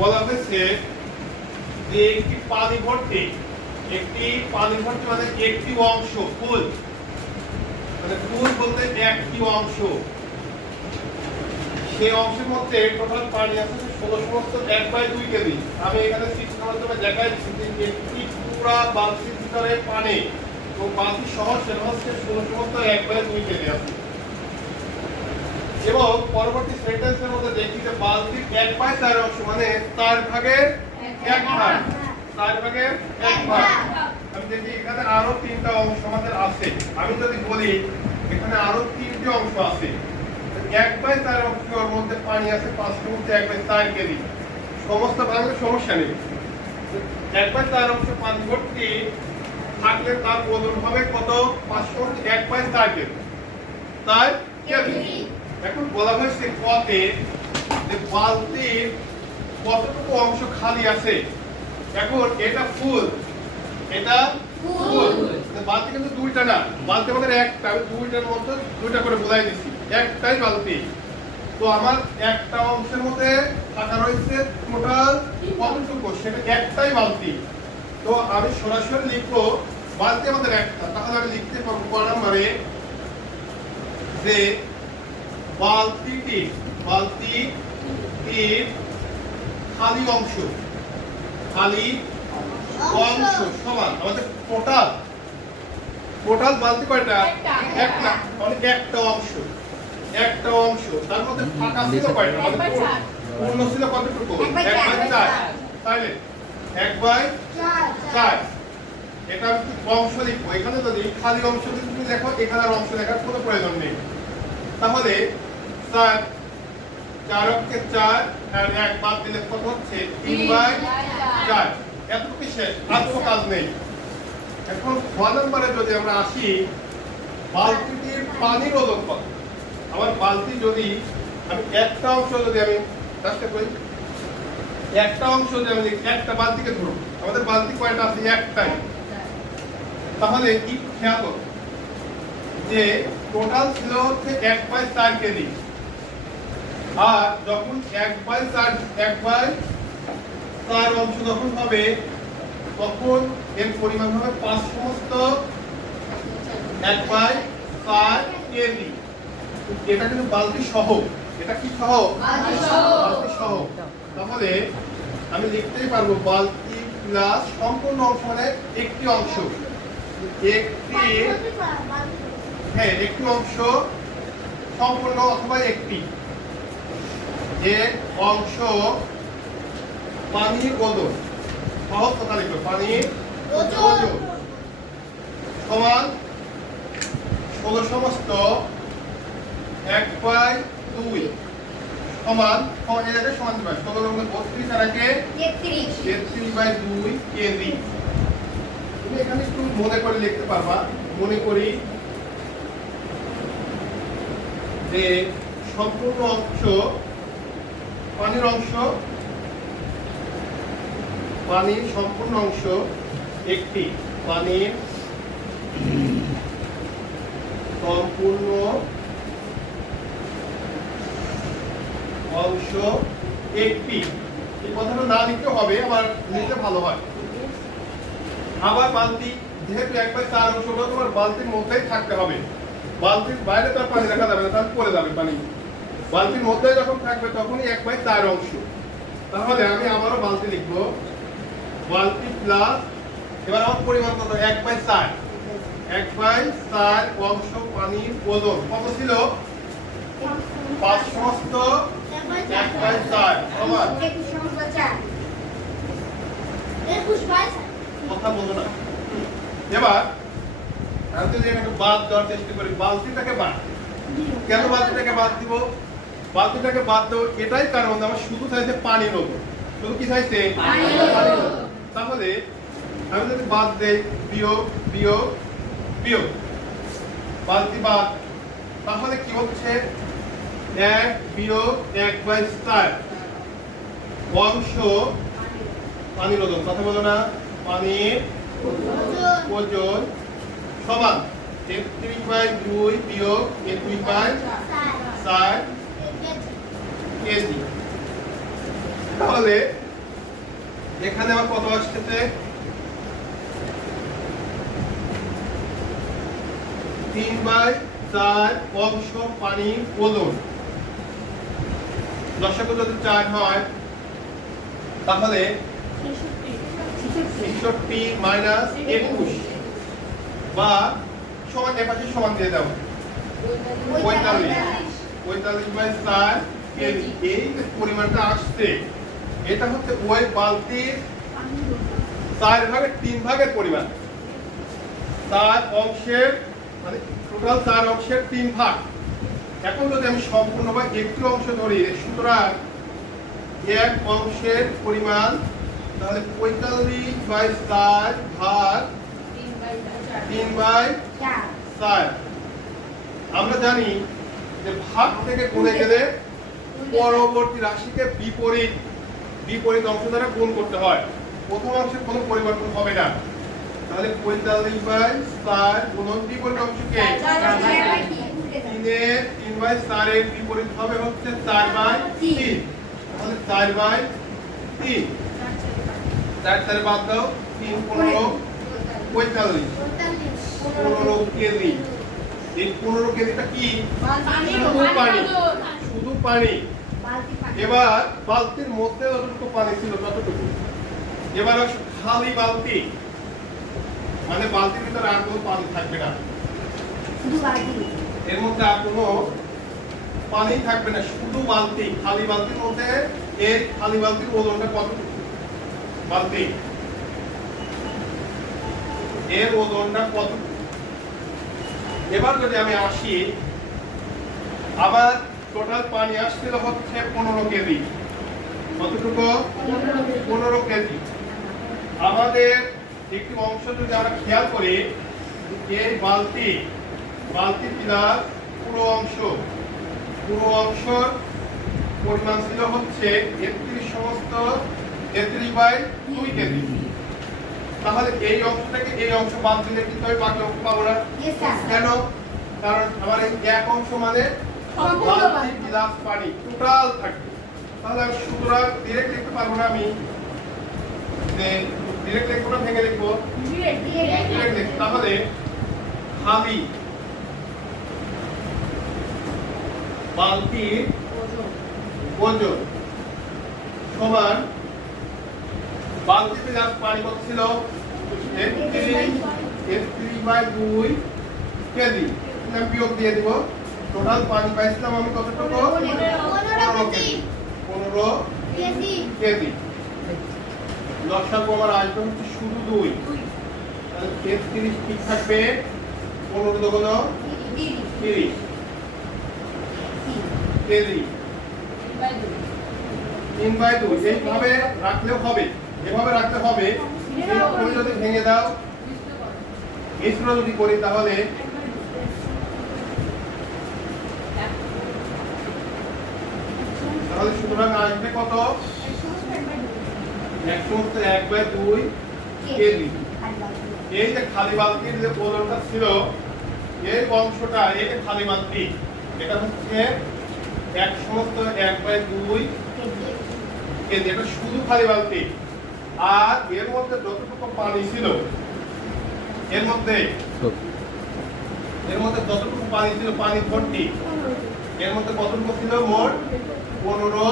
বলা হয়েছে যে একটি পানি ভর্তি মানে একটি অংশ ফুল, মানে ফুল বলতে একটি অংশ, সেই অংশের মধ্যে টোটাল পানি আছে 16/1/2 কেজি। আমি এখানে চিত্রের মাধ্যমে দেখাই দিচ্ছি যে একটি পুরা বালতির ভিতরে পানি এবং বালতি সহ সেটা হচ্ছে 16/1/2 কেজি আছে। এবং পরবর্তী সেন্টেন্সের মধ্যে দেখি যে বালতির 1/4 অংশ মানে 4 ভাগের 1 ভাগ, 4 ভাগের 1 ভাগ। আমি দেখি এখানে আরো 3টা অংশ আমাদের আছে। আমি যদি বলি এখানে আরো 3টি অংশ আছে, 1/4 অংশের মধ্যে পানি আছে 5/1/4 কেজি। সমস্ত ভাঙলে সমস্যা নেই। 1/4 অংশ পানি ভর্তি থাকলে তার ওজন হবে কত? 5/1/4 কেজি। তাই কেজি। এখন বলা হয়েছে কতে যে বালতির কতটুকু অংশ খালি আছে। এখন এটা ফুল, এটা ফুল। বালতি কিন্তু দুইটা না, বালতি আমাদের একটা। আমি দুইটার মধ্যে দুইটা করে বোঝাই দিচ্ছি, একটাই বালতি। তো আমার একটা অংশের মধ্যে থাকা রয়েছে টোটাল কতটুকু, সেটা একটাই বালতি। তো আমি সরাসরি লিখবো বালতি আমাদের একটা। তাহলে আমি লিখতে পারবো ক নম্বরে যে বালতিটির খালি অংশ সমান আমাদের টোটাল বালতি কয়টা? একটা, মানে একটা অংশ। তার মধ্যে ফাঁকা ছিল কয়টা? পূর্ণ ছিল কতটুকু? 1/4। তাহলে 1/4। এটা আমি অংশ লিখবো। এখানে যদি খালি অংশ তুমি দেখো, এখানে আর অংশ লেখার কোনো প্রয়োজন নেই। তাহলে 4 4 আর 1 বাদ দিলে কত হচ্ছে? 3/4। এতটুকু শেষ, আর কোনো কাজ নেই। এখন খ নম্বরে যদি আমরা আসি, বালতিটির পানির ওজন কত? আমার বালতি যদি আমি একটা অংশ যদি আমি চেষ্টা করি, একটা অংশ যদি আমি একটা বালতিকে ধরব, আমাদের বালতি কয়টা আছে? একটাই। তাহলে কি খেয়াল করো যে টোটাল ছিল হচ্ছে 1/4 কেজি। আর যখন 1/4 অংশ যখন হবে তখন এর পরিমাণ হবে 5/1/4 কেজি। এটা কিন্তু বালতি সহ। এটা কি সহ? বালতি সহ। তাহলে আমি লিখতেই পারবো বালতি প্লাস সম্পূর্ণ অংশ মানে একটি অংশ। একটি অংশ সম্পূর্ণ অথবা একটি যে অংশ পানির ওজন, সহজ কথা লিখলো, পানির ওজন সমান 16 সমস্ত 1/2 সমান এই জায়গায় সমান দিবা 16 32 আর একে 33/2 কেজি। তুমি এখানে একটু মনে করে লিখতে পারবা। মনে করি যে সম্পূর্ণ অংশ পানির সম্পূর্ণ অংশ একটি, পানির সম্পূর্ণ অংশ একটি। এই কথাটা না লিখতে হবে, আবার লিখতে ভালো হয়। আবার বালতি যেহেতু 1/4 অংশটা তোমার বালতির মধ্যেই থাকতে হবে, বালতির বাইরে তো আর পানি রাখা যাবে না, তাহলে পড়ে যাবে পানি। বালতির মধ্যে যখন থাকবে তখনই 1/4 অংশ। তাহলে আমি আবারও বালতি লিখবো, বালতি প্লাস এবার আমার পরিমাণ কত? 1/4 অংশ পানির ওজন কত ছিল? 5/1/4 সমান কথা বলো না। এবার আমি যদি এটাকে বাদ দেওয়ার চেষ্টা করি, বালতিটাকে বাদ। কেন বালতিটাকে বাদ দিব? বালতিটাকে বাদ দেবো এটাই কারণ আমার শুধু চাইছে পানির ওজন। শুধু কি চাইছে? পানির ওজন। তাহলে আমি যদি বাদ দেই, বিয়োগ বালতি বাদ, তাহলে কি হচ্ছে? 1 - 1/4 অংশ পানির ওজন। কথা বলো না, পানির ওজন সমান 33/2 বিয়োগ 21/4 কেজি। তাহলে এখানে আবার কত আসতেছে 3/4 অংশ পানির ওজন। লসাগু যদি 4 হয় তাহলে 63 মাইনাস 21 বা সমান এপাশে সমান দিয়ে দাও 45/4 কেজি। এই যে পরিমাণটা আসছে এটা হচ্ছে ওই বালতির 4/3 পরিমাণ। 4 অংশের মানে টোটাল 4 অংশের 3 ভাগ। এখন যদি আমি সম্পূর্ণ বা একটি অংশ ধরি, সুতরাং 1 অংশের পরিমাণ তাহলে 45/4 ভাগ 3/4। আমরা জানি যে ভাগ থেকে গুণে গেলে পরবর্তী রাশিকে বিপরীত অংশ দ্বারা গুণ করতে হয়। প্রথম অংশের কোনো পরিবর্তন হবে না। তাহলে 45/4 গুণন বিপরীত অংশকে 3/4 এর বিপরীত হবে হচ্ছে 4/3। তাহলে 4/3 4 বাদ দাও 3 15 45 15 কেজি। এই 15 কেজিটা কি? শুধু পানি। এবার বালতির মধ্যে যতটুকু পানি ছিল ততটুকু। এবার খালি বালতি, মানে বালতির ভিতরে আর কোনো পানি থাকবে না, এর মধ্যে আর কোনো পানি থাকবে না, শুধু বালতি। খালি বালতির মধ্যে এর খালি বালতির ওজনটা কতটুকু? বালতি এর ওজনটা কতটুকু? এবার যদি আমি আসি, আবার টোটাল পানি আসছিল হচ্ছে 15 কেজি। কতটুকু? 15 কেজি। আমাদের একটি অংশ যদি আমরা খেয়াল করি, এই বালতির প্লাস পুরো অংশর পরিমাণ ছিল হচ্ছে 33/2 কেজি। তাহলে এই অংশটাকে এই অংশ বাদ দিলে কিন্তু আমি বাকি অংশ পাবো না। কেন? কারণ আমার এই এক অংশ মানে বালতি প্লাস পানি টোটাল থাকবে। তাহলে আমি সুতরাং ডিরেক্ট লিখতে পারবো না। আমি ডিরেক্ট লিখবো না, ভেঙে লিখবো? ডিরেক্ট লিখবো। তাহলে খালি বালতির ওজন সমান বালতিতে যা পানি কত ছিল 33/2 কেজি। আমি বিয়োগ দিয়ে দিব। টোটাল পানি পাইছিলাম আমি কতটুকু? 15 কেজি। লসাগু আমার আসবে হচ্ছে শুধু 2। তাহলে 33 ঠিক থাকবে, 15 দুগুণ 30 কেজি। 3/2 এইভাবে রাখলেও হবে, এভাবে রাখতে হবে। তুমি যদি ভেঙে দাও, মিশ্র যদি করি তাহলে সুতরাং আসবে কত? 1/2 কেজি। এই যে খালি বালতির যে ওজনটা ছিল, এই অংশটা এই যে খালি বালতি, এটা হচ্ছে 1/2 কেজি। এটা শুধু খালি বালতি। আর এর মধ্যে যতটুকু পানি ছিল, এর মধ্যে যতটুকু পানি ছিল, পানি ভর্তি, এর মধ্যে কতটুকু ছিল? মোট 15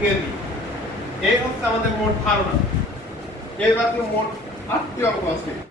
কেজি। এই হচ্ছে আমাদের মোট ধারণা। এইবার মোট 8টি অঙ্ক আছে।